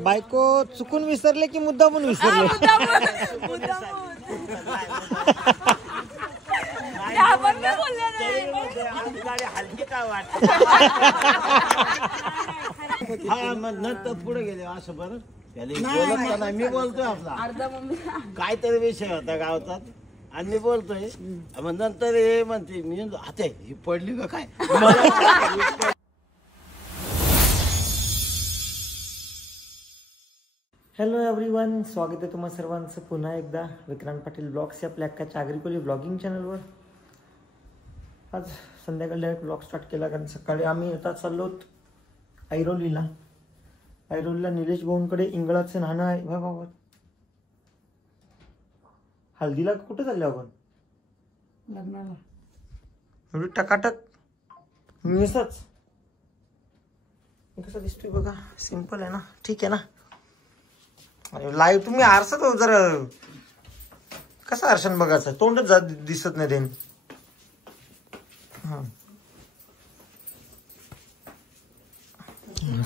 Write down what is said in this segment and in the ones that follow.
बायको चुकून विसरले की मुद्दामून विसरले? हलकी काय वाटत हा मग नंतर पुढे गेले असं बरं बोलत मी बोलतोय आपला काहीतरी विषय होता गावचा आणि मी बोलतोय मग नंतर हे म्हणते मी आता ही पडली का काय. हॅलो एव्हरीवन, स्वागत आहे तुम्हा सर्वांचं पुन्हा एकदा विक्रांत पाटील ब्लॉग्स या आपल्या अक्काच्या आगरीकोली ब्लॉगिंग चॅनलवर. आज संध्याकाळी डायरेक्ट ब्लॉग स्टार्ट केला कारण सकाळी आम्ही आता चाललो ऐरोलीला. ऐरोलीला निलेश भाऊंकडे इंगळाचं नाणं आहे. बाबा हल्दीला कुठे चालले आपण? लग्नाला. एवढी टकाटक मिसच कसं दिसतोय बघा, सिंपल आहे ना, ठीक आहे ना. लाईव्ह तुम्ही आरसात हो जरा, कसं आरशान बघायचं, तोंडच दिसत नाही देन.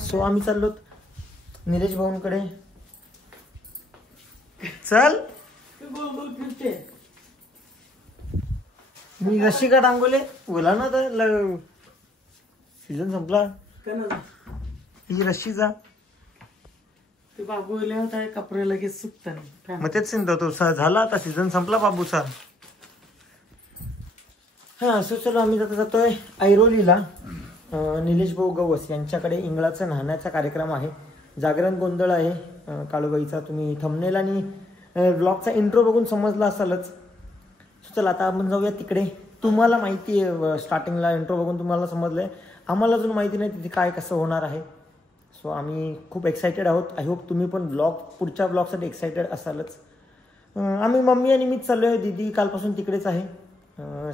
सो आम्ही चाललो निलेश भाऊंकडे. चल मी रशी का डांगोले बोला ना, तर सीझन संपला ही रशीचा. ते बाबू गेले होता कपडे लगेच सुकतात. मग तेच चिंता तो झाला, आता सीझन संपला बाबूचा. हा असं चलो आम्ही जातोय ऐरोलीला. निलेश भाऊ गवस यांच्याकडे इंगळाचं नाण्याचा कार्यक्रम आहे. जागरण गोंधळ आहे काळूबाईचा. तुम्ही थंबनेल आणि ब्लॉगचा इंट्रो बघून समजला असालच. चला आता आपण जाऊया तिकडे. तुम्हाला माहिती आहे स्टार्टिंगला इंट्रो बघून तुम्हाला समजलंय, आम्हाला अजून माहिती नाही तिथे काय कसं होणार आहे. सो आम्ही खूप एक्सायटेड आहोत. आय होप तुम्ही पण पुढच्या ब्लॉगसाठी एक्सायटेड असालच. आम्ही मम्मी आणि मीच चाललो आहे. दीदी कालपासून तिकडेच आहे,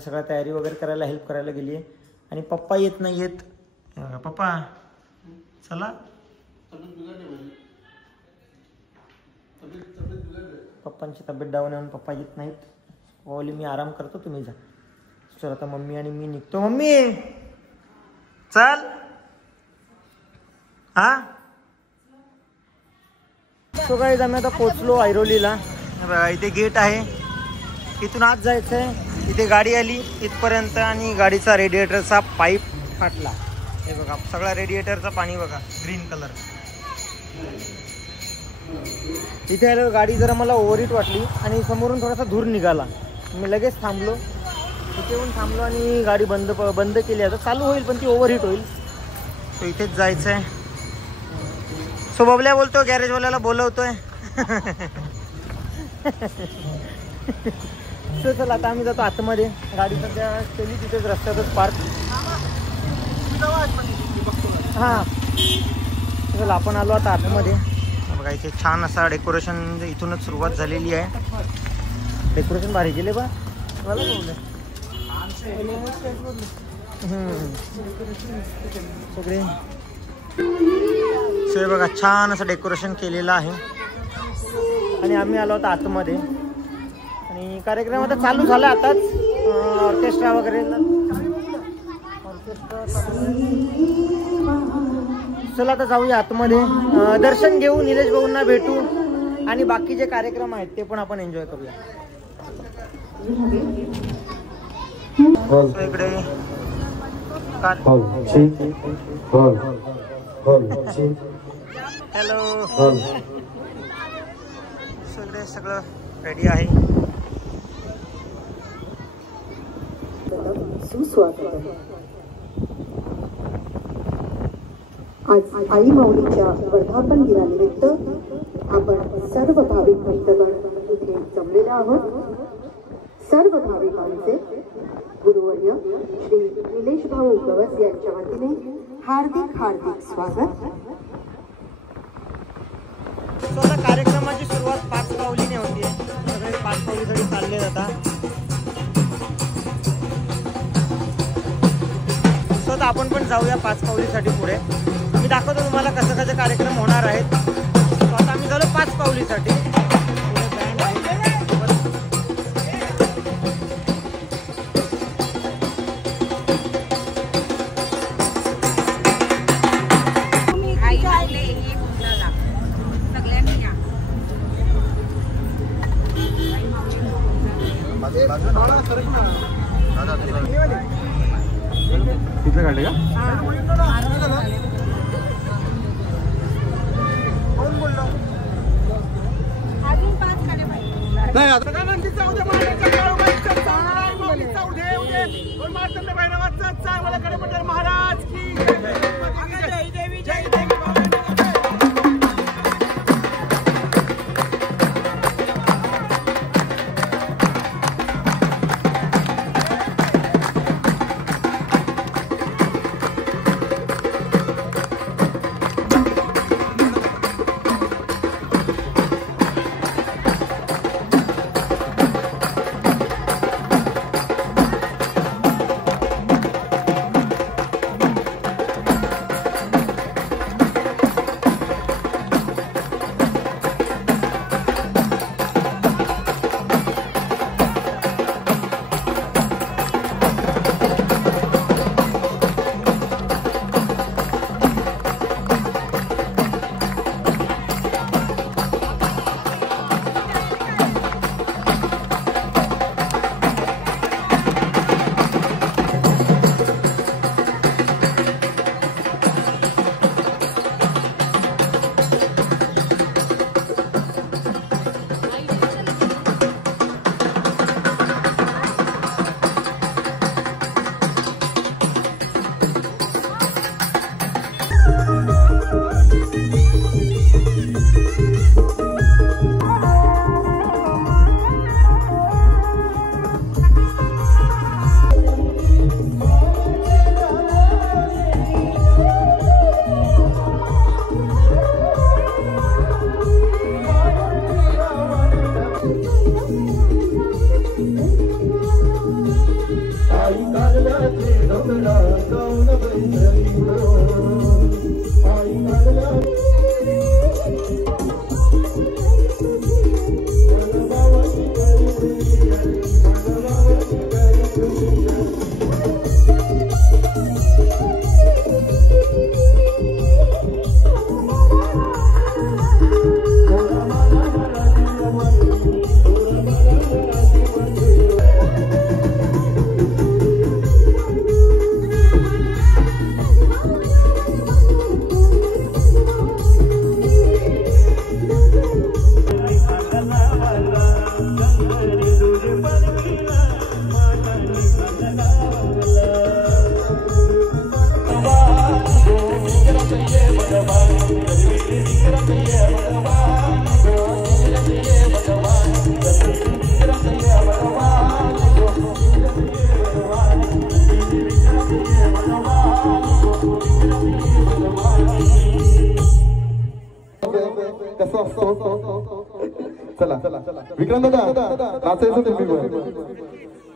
सगळ्या तयारी वगैरे करायला हेल्प करायला गेली आहे. आणि पप्पा येत नाही आहेत. पप्पा चला. पप्पांची तब्येत डाऊन आहे, पप्पा येत नाहीत. ओली मी आराम करतो, तुम्ही जा. चल आता मम्मी आणि मी निघतो. मम्मी चल. हा सो गाईज आम्ही आता पोचलो ऐरोलीला. बघा इथे गेट आहे, इथून आत जायचंय. इथे गाडी आली इथपर्यंत आणि गाडीचा रेडिएटरचा पाईप फाटला. हे बघा सगळा रेडिएटरचा पाणी बघा, ग्रीन कलर. इथे आल्यावर गाडी जरा मला ओव्हरहीट वाटली आणि समोरून थोडासा धूर निघाला. मी लगेच थांबलो, इथे येऊन थांबलो आणि गाडी बंद केली. आता चालू होईल पण ती ओव्हरहीट होईल. तो इथेच जायचं आहे. सो बबल्या बोलतो गॅरेजवाल्याला बोलवतोय. सो चला आता आम्ही जातो आतमध्ये. गाडी सध्या केली तिथेच रस्त्यातच पार्क. हां चला आपण आलो आता आतमध्ये. बघा इथे छान असा डेकोरेशन इथूनच सुरुवात झालेली आहे. डेकोरेशन भारी केले बा मला सगळे. सो बघा छान असं डेकोरेशन केलेलं आहे. आणि आम्ही आलो होतो आतमध्ये आणि कार्यक्रम आता चालू झाला आताच. ऑर्केस्ट्रा वगैरे. चला आता जाऊया आतमध्ये, दर्शन घेऊ, निलेश भाऊंना भेटू आणि बाकी जे कार्यक्रम आहेत ते पण आपण एन्जॉय करूया. इकडे हॅलो. सगळे सगळं रेडी आहे. आज आई माऊलीच्या वर्धापन दिनानिमित्त आपण सर्व भाविक भक्तगण इथे जमलेले आहोत. सर्व भाविकांचे गुरुवर्य श्री निलेश भाऊ गवस यांच्या वतीने हार्दिक हार्दिक स्वागत. कार्यक्रमाची सुरुवात 5 पावलीने होती. सगळे 5 पावलीसाठी चालले जातात. स्वतः आपण पण जाऊया 5 पावलीसाठी पुढे. मी दाखवतो तुम्हाला कसं कसं कार्यक्रम होणार आहेत. आता आम्ही झालो 5 पावलीसाठी. तिथलं काढले का? नाही आता महाराज की देवी जय देवी. चला विक्रांत दादा नाचायचं तुम्ही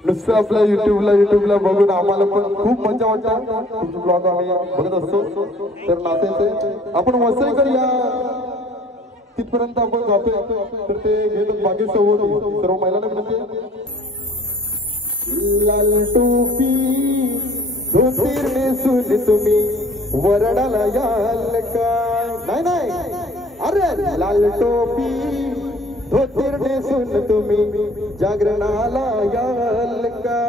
नुसतं आपल्या युट्यूबला बघून आम्हाला पण खूप मजा वाटते. तुमचे ब्लॉग आम्ही बघत असतो. तर नाचायचं आपण वसईकडे या तिथपर्यंत आपण जातोय. तर ते घेत बाकी सर्व महिलांना विनंती. लाल टोपी धोतीर नेसून तुम्ही वरडाला याल का? नाही अरे लाल टोपी धोतीर नेसून तुम्ही जागरणाला याल का?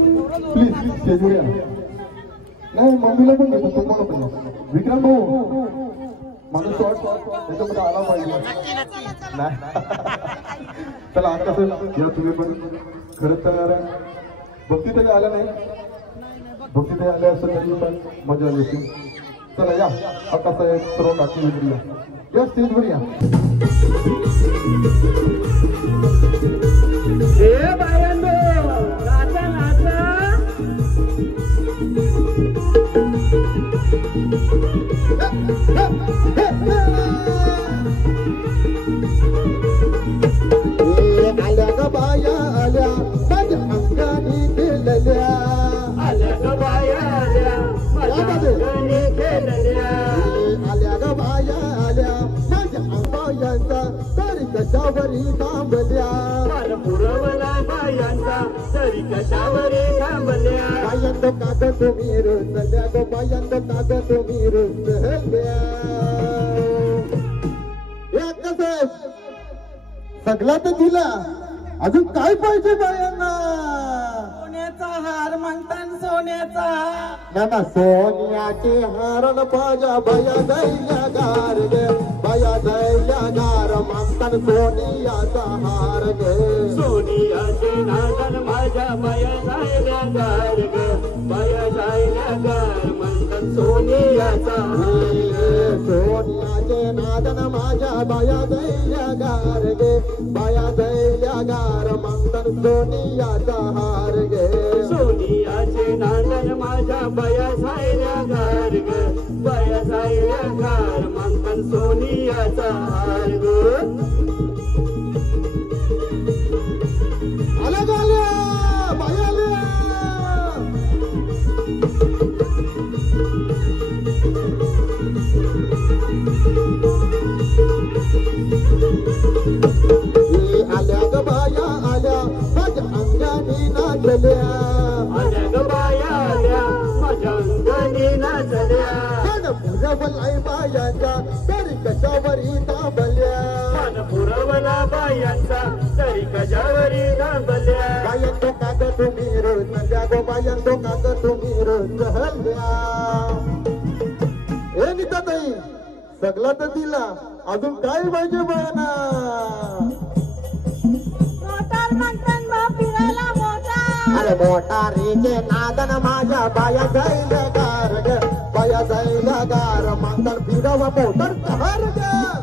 स्टेजवर या. नाही मम्मीला पण घेतो तुम्हाला पण विक्रम भाऊ माझा शॉर्ट त्याच्यामध्ये आला पाहिजे. नाही चला आता कसं या तुम्ही पण खरंच तर भक्ती तरी आल्या नाही भक्ती तरी आल्या असं तरी पण मजा आली असती. चला या आता सर्व काकी विक्री या स्टेजवर या. आल्या ग बाया आल्या माझ्या अंगाने केलेल्या आल्या ग बाया आल्या माझ्या अंगाने केलेल्या आल्या ग बाया आल्या माझ्या अंगायांचा तरी कशावरी थांबल्या मला पुरवला बायांचा तरी कशावरी थांबल्या बायांचा कागद तुम्ही रुसल्या ग बायांचा कागद तुम्ही रुसल्या. या कसं सगळा तर दिला अजून काय पाहिजे बायांना. सोन्याचा हार म्हणतात सोन्याचा ना सोन्याचे हारण पाजा बाया दैल्या गार गे बाया दैल्या गार मागतात सोनियाचा हार गे सोनियाचे नागन माझ्या बाया दैल्या गार गे बाया दैल्या गार म्हणतात सोनियाचा सोनियाचे नादन माझ्या बाया दैल्या गार गे बाया दैल्या गार मागतात सोनियाचा हार गे सोनियाचे नादन माझ्या बाया दैल्या गार गे बाया दैल्या गार मागतात सोनियाचा हार गे. आल्या गाल्या बाया आल्या ग बाया आल्या माझ्या अंगाने नाचल्या आल्या ग बाया आल्या माझ्या अंगाने नाचल्या पण पुरवलाय बायांचा तरी कशावरी थांबल्या पण पुरवला बायांचा तरी कशावरी थांबल्या बायां तो कागद तुम्ही रोजल्या गो बायां तो कागद तुम्ही रोजल्या. हे निघत नाही सगळा तर दिला अजून काय पाहिजे बायांना. मोटार म्हणतात मग फिरायला मोटार अरे मोटारीचे नादन माझ्या बाया जायला गार ग बाया जायला गार मांदर फिरावा मोटर कहार ग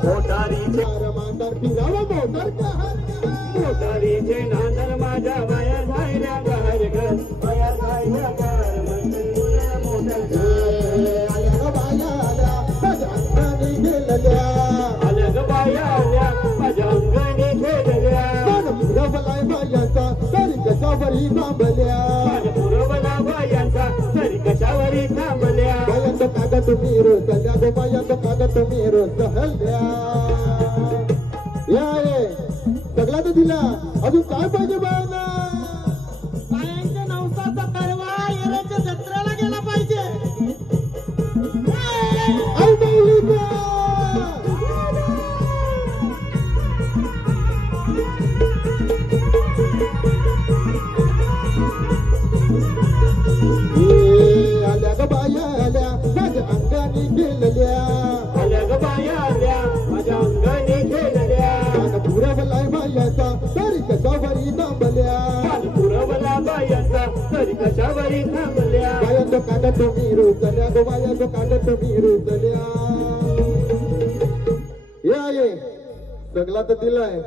मोटारीचे मांदर फिरावा मोटर कहार मोटारीचे नादन माझ्या बाया जायला गार ग बाया जायला गार मोटर आल्या ग बाया आल्या माझ्या अंगाने गेलेल्या आल्या ग बाया आल्या माझ्या अंगाने गेलेल्या पुरवलाय बायांचा तरी कशावरी थांबल्या पुरवला बायांचा तरी कशावरी थांबल्या बायांचा कागद तुम्ही रोजल्या गो बायांचा कागद तुम्ही रोजल्या. या सगळा तर दिला अजून काय पाहिजे बायांना. बायांच्या नवसाचा कडवा येण्याच्या जत्रेला गेला पाहिजे. आई बाईचा आल्या ग बाया आल्या माझ्या अंगाने गेलेल्या आल्या ग बाया आल्या माझ्या अंगाने गेलेल्या पुरवलाय बायाचा तरी कशावरी थांबल्या पुरवला बायाचा तरी कशावरी थांबल्या बायाचा कागद तुम्ही रोजल्या गो बायाचा कागद तुम्ही रोजल्या. ये सगळा तर दिलाय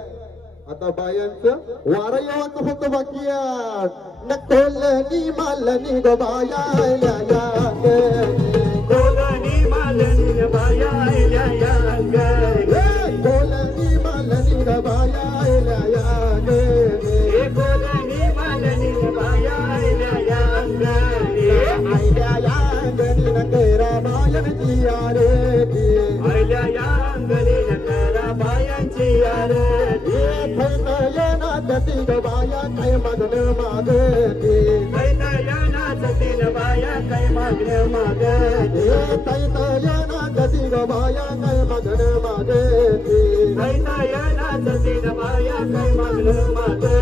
आता बायांचं वारा येवाचं फक्त बाकी आहे. नकोलनी मालनी ग बाया कोलनी मालनी ग बाया कोलनी मालनी ग बाया कोलनी मालनी ग बाया आयल्या नकरा बायांची आरती आयल्या नकरा बायांची आरती थैतयना जती ग बाया काय मागणं मागते थैतयना जती ग बाया काय मागणं मागते थैतयना जती ग बाया काय मागणं मागते थैतयना जती ग बाया काय मागणं मागते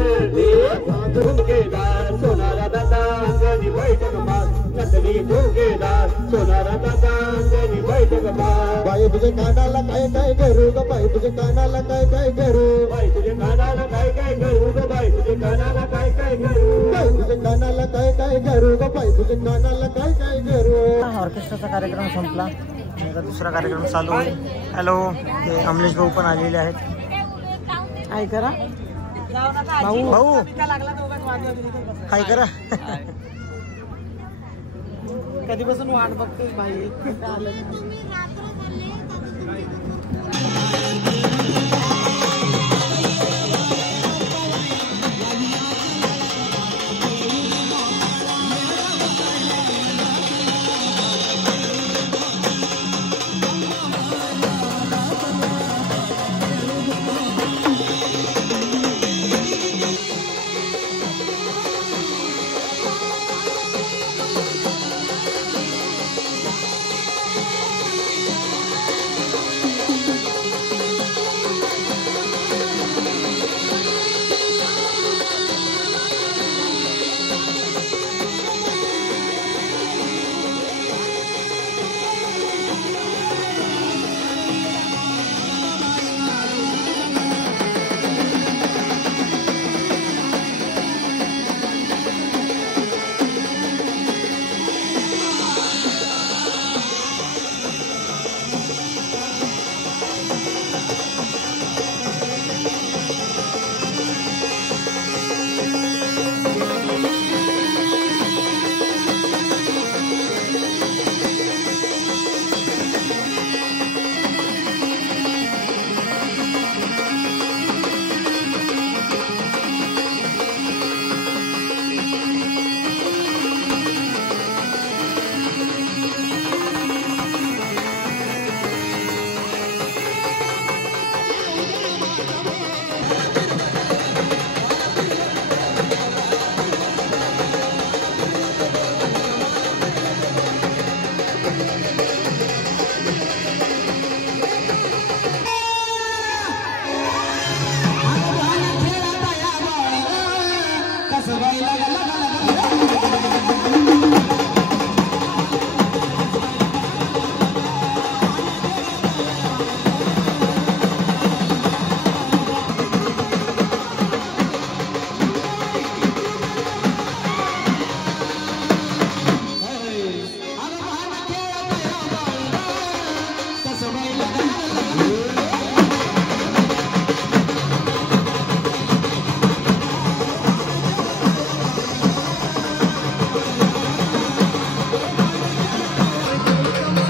साधून गेला सोनारा दादा अंगणी बैठक माग नकली ठोकेदार सोनारा दादा अंगणी बैठक माग बाई तुझे कानाला काय काय करू ग बाई तुझे कानाला काय काय करू बाई तुझे कानाला काय काय करू ग बाई तुझे कानाला काय काय करू बाई तुझे कानाला काय काय करू ग बाई तुझे कानाला काय काय करू. ऑर्केस्ट्राचा कार्यक्रम संपला. आता दुसरा कार्यक्रम चालू आहे. हॅलो, ते अमलेश भाऊ पण आलेले आहेत. काय करा भाऊ भाऊ काय करा. कधीपासून वाट बघतोय भाई.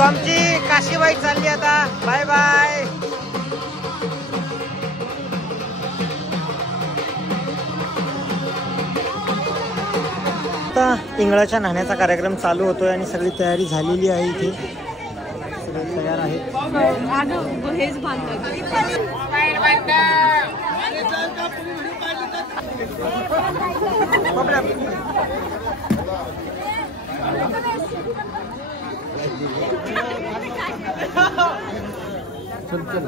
आमची काशीबाई चालली आता. Bye bye. आता इंगळाच्या नाण्याचा कार्यक्रम चालू होतोय आणि सगळी तयारी झालेली आहे. इथे सगळे तयार आहे. चल चल.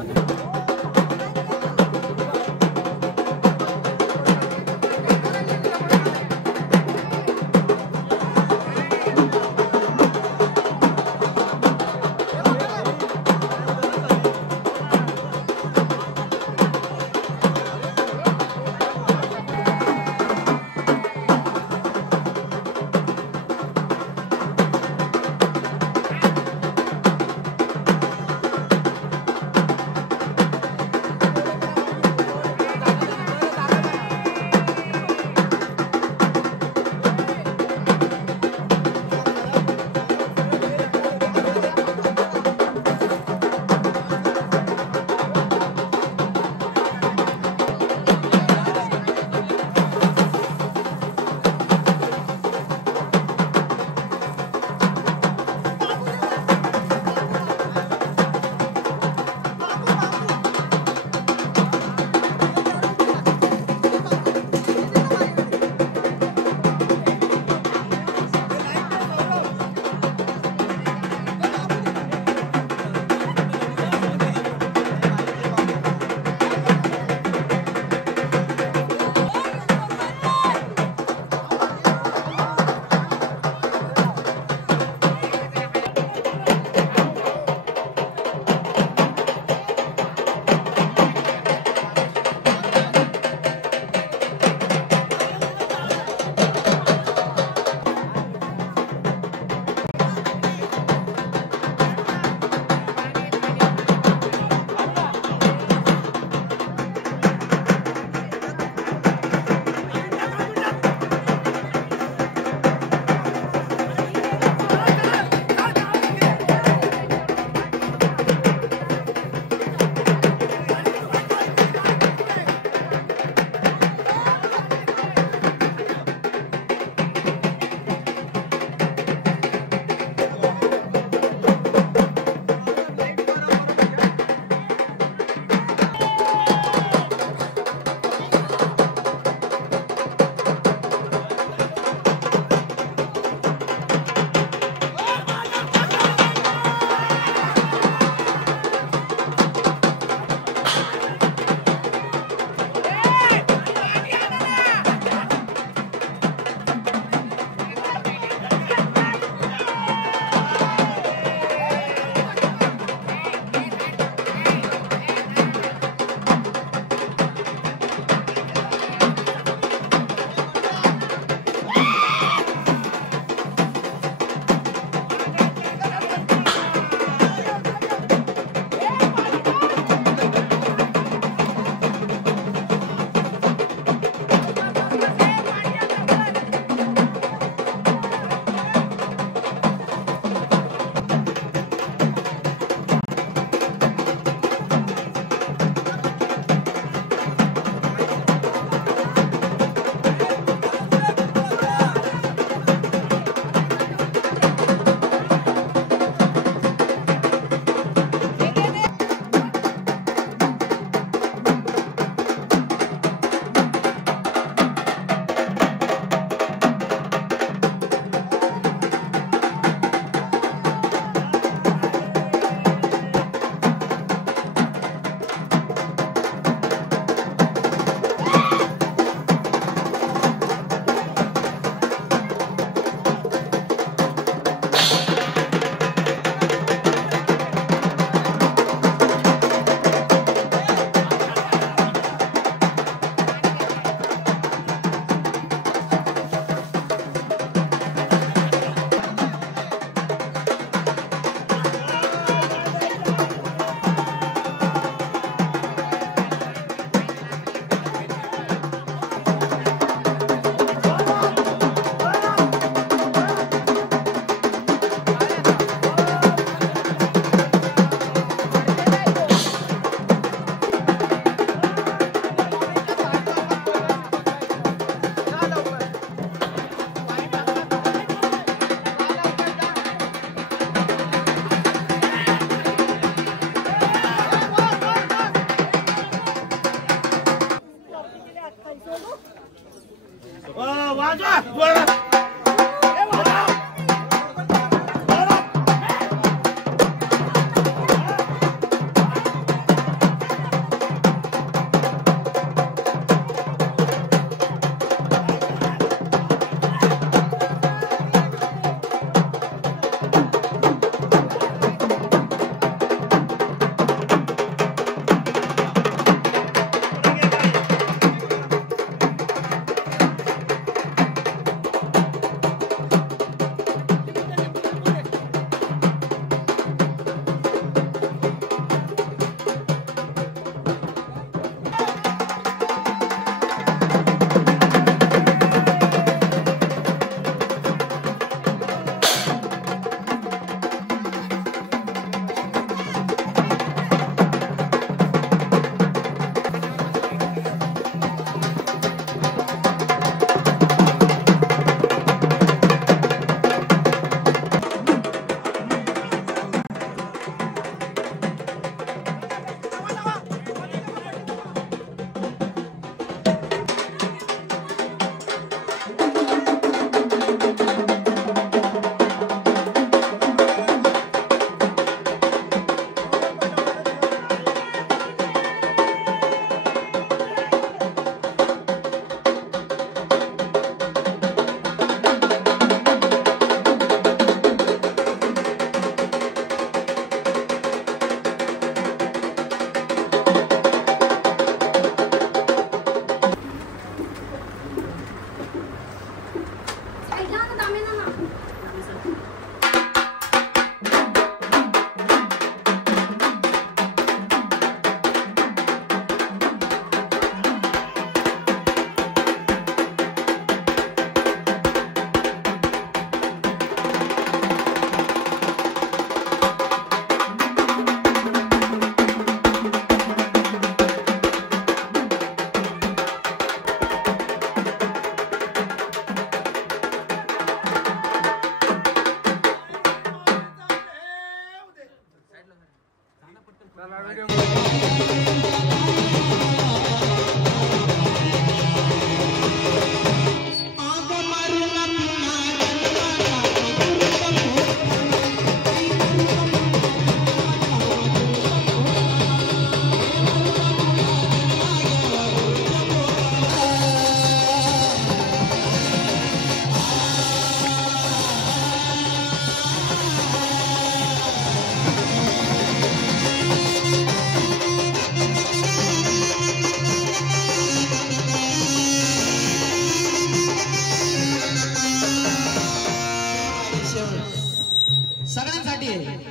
सगळ्यांसाठी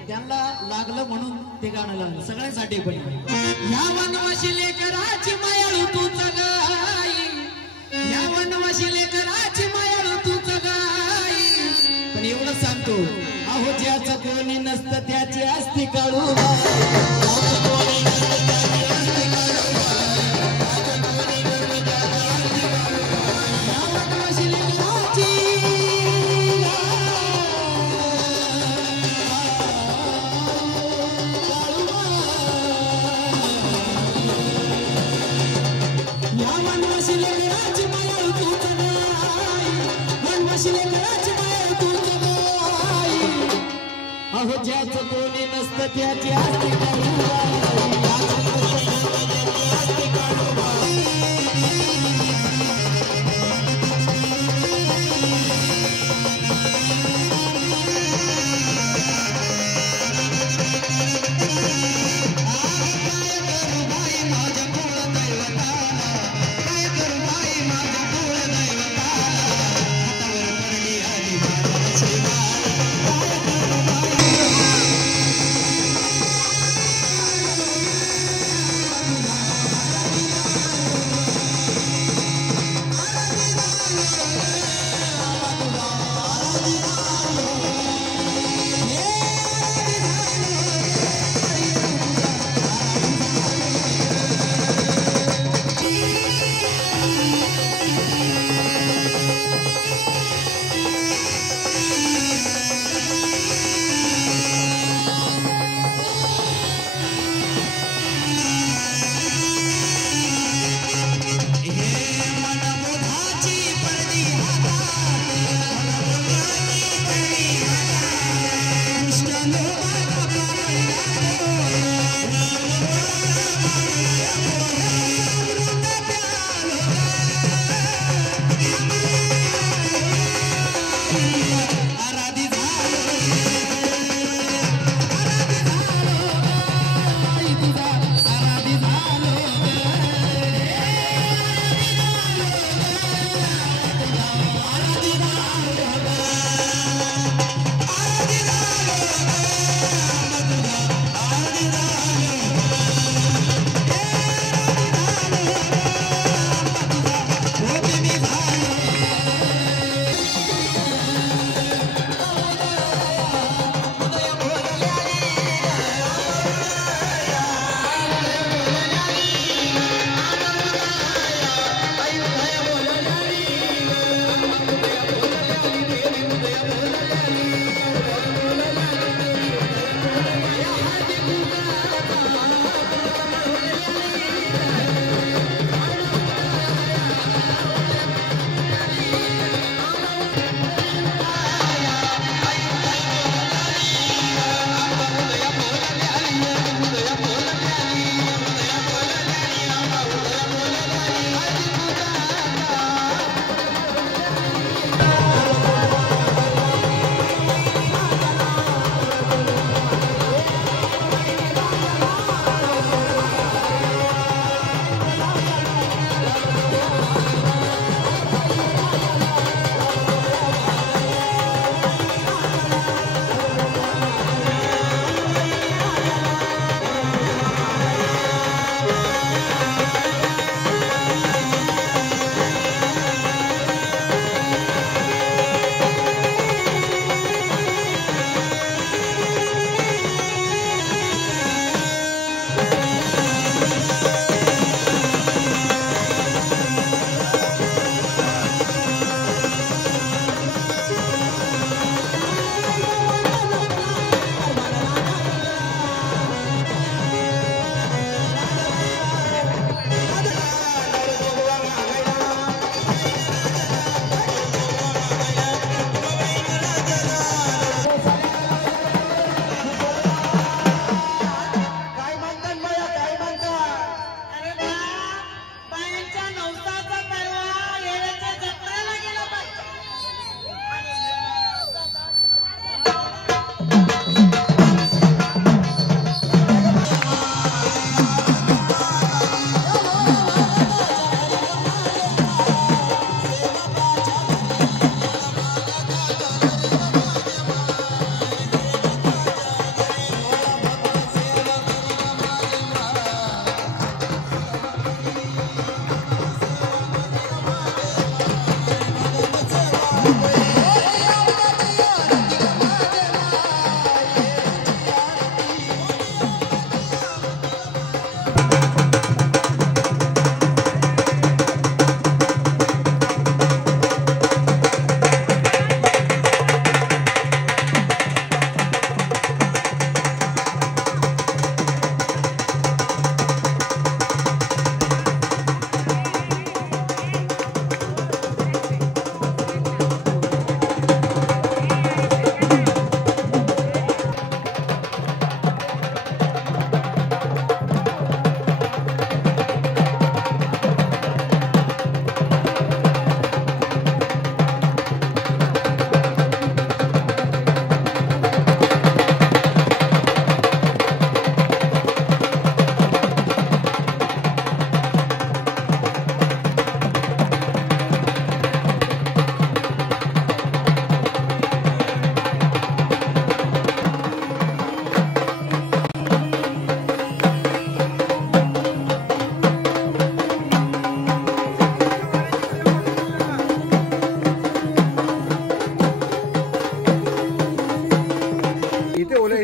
त्यांना लागलं म्हणून ते गाणं लागलं सगळ्यांसाठी पण या वनवासी लेकराची मायाळू तूच गाई या वनवासी लेकराची मायाळू तूच गाई पण एवढं सांगतो अहो ज्याचं कोणी नसतं त्याची असती काढू अहो ज्याचं कोणी नसतं त्याची आस्ती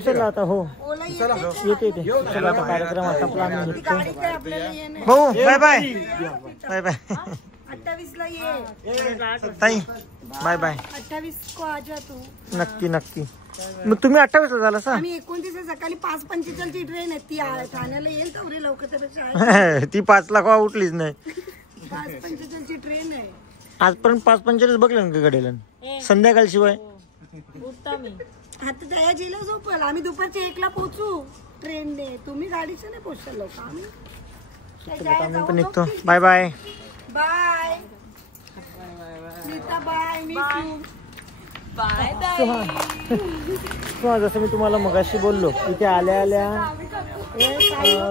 चला आता हो येते येते चला आता कार्यक्रम आता प्लॅन निघतो भाऊ बाय बाय बाय बाय 28 ला ये ताई बाय बाय 28 को आ जा तू नक्की नक्की मग तुम्ही 28 ला झाला सा आम्ही 29 सकाळी 5:45 ची ट्रेन आहे ती ठाण्याला येईल तेवढे लवकर त्यापेक्षा ती 5 ला का उठलीच नाही 5:45 ची ट्रेन आहे आजपर्यंत 5:45 बघलं ना गडेला संध्याकाळ शिवाय उठता मी आता त्या जिल्हा झोपल आम्ही दुपारच्या 1 ला पोहोचू ट्रेनने तुम्ही गाडीचं नाही पोहोचल लोक आम्ही पण निघतो bye bye bye Nita bye miss you जसं मी तुम्हाला मगाशी बोललो इथे आल्या आल्या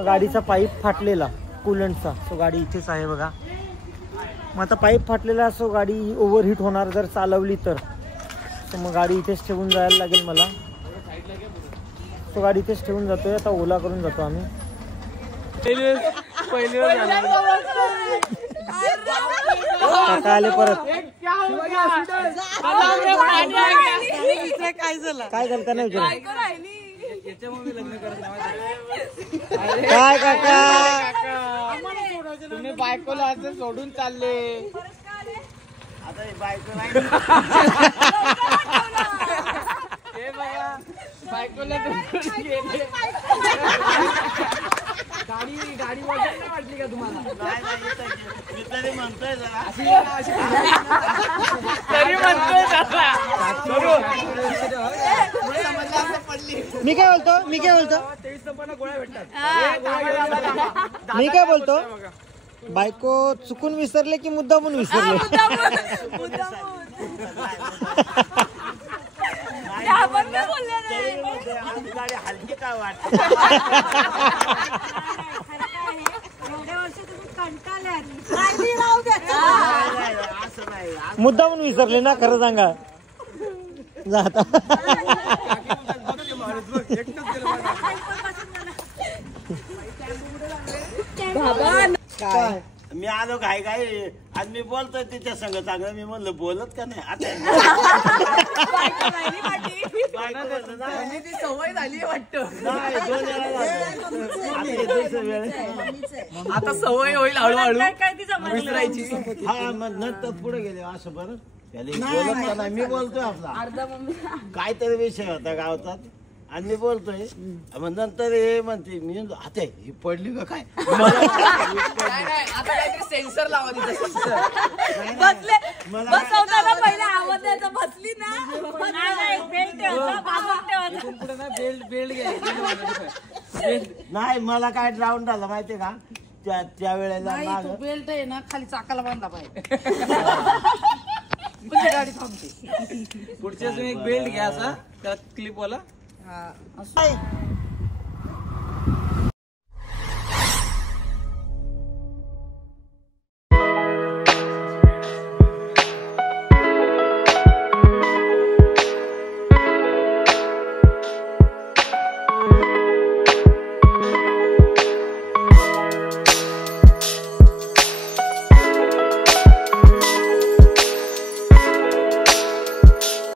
गाडीचा पाईप फाटलेला कूलंटचा, सो गाडी इथेच आहे बघा. मग आता पाईप फाटलेला असो, गाडी ओव्हरहीट होणार जर चालवली तर मग गाडी इथेच ठेवून जायला लागेल मला. तो गाडी इथेच ठेवून जातोय, आता ओला करून जातो आम्ही. काका आले परत. काय झालं नाही विचार काय काका तुम्ही बायकोला असं सोडून चालले. आता बायको नाही बायकोला गाडी वाटली का तुम्हाला? मी तरी म्हणतोय मी काय बोलतो बायको चुकून विसरले की मुद्दा म्हणून विसरले. गाडी हलकी काय वाटते? मुद्दा म्हणून विसरले ना, खरं सांगा. जाता काय मी आलो घाई घाई आणि मी बोलतोय तिच्या संग चांगलं. मी म्हणलं बोलत का नाही आता सवय झाली वाटत. आता सवय होईल हळूहळू विसरायची. हा मग नंतर पुढे गेले असं बरं त्याला बोलत का नाही. मी बोलतोय आपला काहीतरी विषय होता गावतात आणि मी बोलतोय. मग नंतर हे म्हणते मी आता ही पडली का काय? सेन्सर लावा नाही मला काय ड्राऊंड झालं माहितीये का त्या वेळेला बेल्ट आहे ना खाली चाकाला बांधला पाहिजे. गाडी थांबते. पुढच्या एक बेल्ट घ्या असा त्या क्लिप वाला.